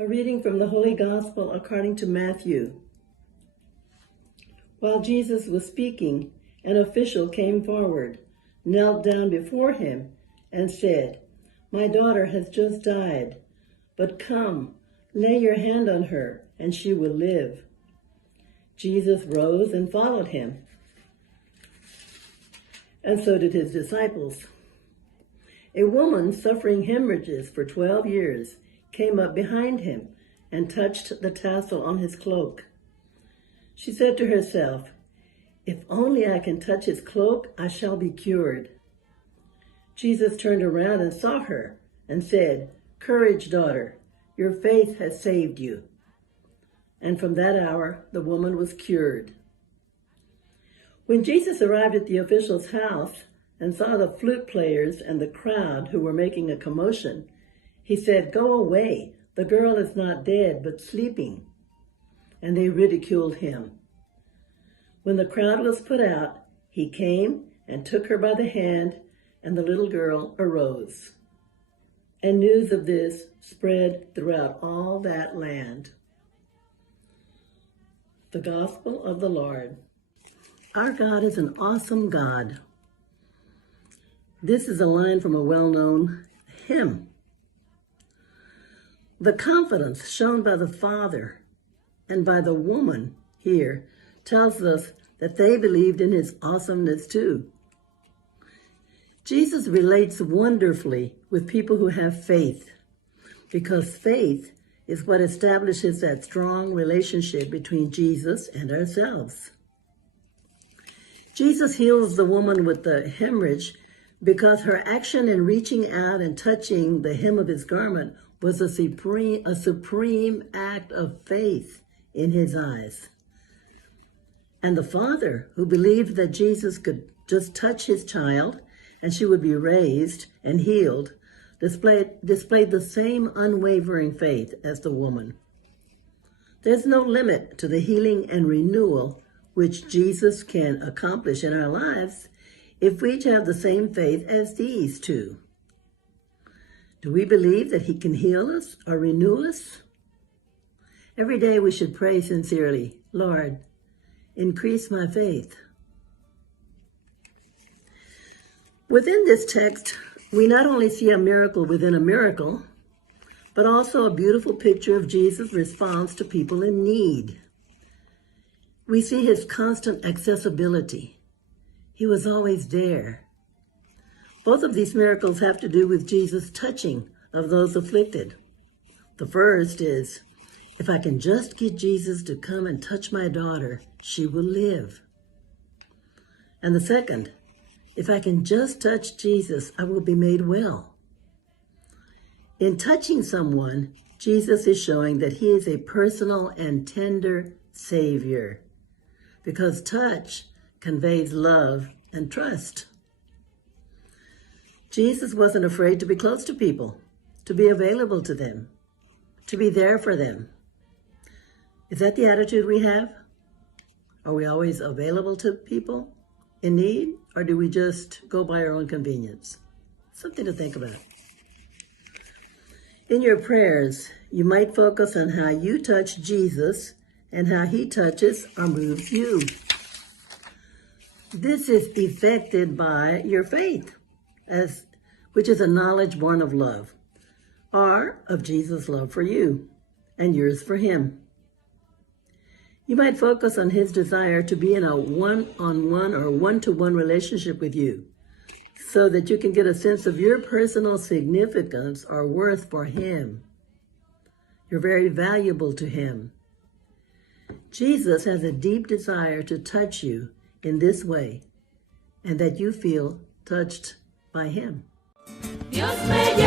A reading from the Holy Gospel according to Matthew. While Jesus was speaking, an official came forward, knelt down before him, and said, "My daughter has just died, but come, lay your hand on her, and she will live." Jesus rose and followed him, and so did his disciples. A woman suffering hemorrhages for 12 years came up behind him and touched the tassel on his cloak. She said to herself, "If only I can touch his cloak, I shall be cured." Jesus turned around and saw her and said, "Courage, daughter, your faith has saved you." And from that hour, the woman was cured. When Jesus arrived at the official's house and saw the flute players and the crowd who were making a commotion, he said, "Go away, the girl is not dead, but sleeping." And they ridiculed him. When the crowd was put out, he came and took her by the hand, and the little girl arose. And news of this spread throughout all that land. The Gospel of the Lord. Our God is an awesome God. This is a line from a well-known hymn. The confidence shown by the Father and by the woman here tells us that they believed in his awesomeness too. Jesus relates wonderfully with people who have faith, because faith is what establishes that strong relationship between Jesus and ourselves. Jesus heals the woman with the hemorrhage because her action in reaching out and touching the hem of his garment was a supreme act of faith in his eyes. And the father, who believed that Jesus could just touch his child and she would be raised and healed, displayed the same unwavering faith as the woman. There's no limit to the healing and renewal which Jesus can accomplish in our lives if we each have the same faith as these two. Do we believe that he can heal us or renew us? Every day we should pray sincerely, "Lord, increase my faith." Within this text, we not only see a miracle within a miracle, but also a beautiful picture of Jesus' response to people in need. We see his constant accessibility. He was always there. Both of these miracles have to do with Jesus' touching of those afflicted. The first is, if I can just get Jesus to come and touch my daughter, she will live. And the second, if I can just touch Jesus, I will be made well. In touching someone, Jesus is showing that he is a personal and tender Savior, because touch conveys love and trust. Jesus wasn't afraid to be close to people, to be available to them, to be there for them. Is that the attitude we have? Are we always available to people in need, or do we just go by our own convenience? Something to think about. In your prayers, you might focus on how you touch Jesus and how he touches or moves you. This is effected by your faith, which is a knowledge born of love, or of Jesus' love for you and yours for him. You might focus on his desire to be in a one-on-one or one-to-one relationship with you, so that you can get a sense of your personal significance or worth for him. You're very valuable to him. Jesus has a deep desire to touch you in this way, and that you feel touched by him. Dios me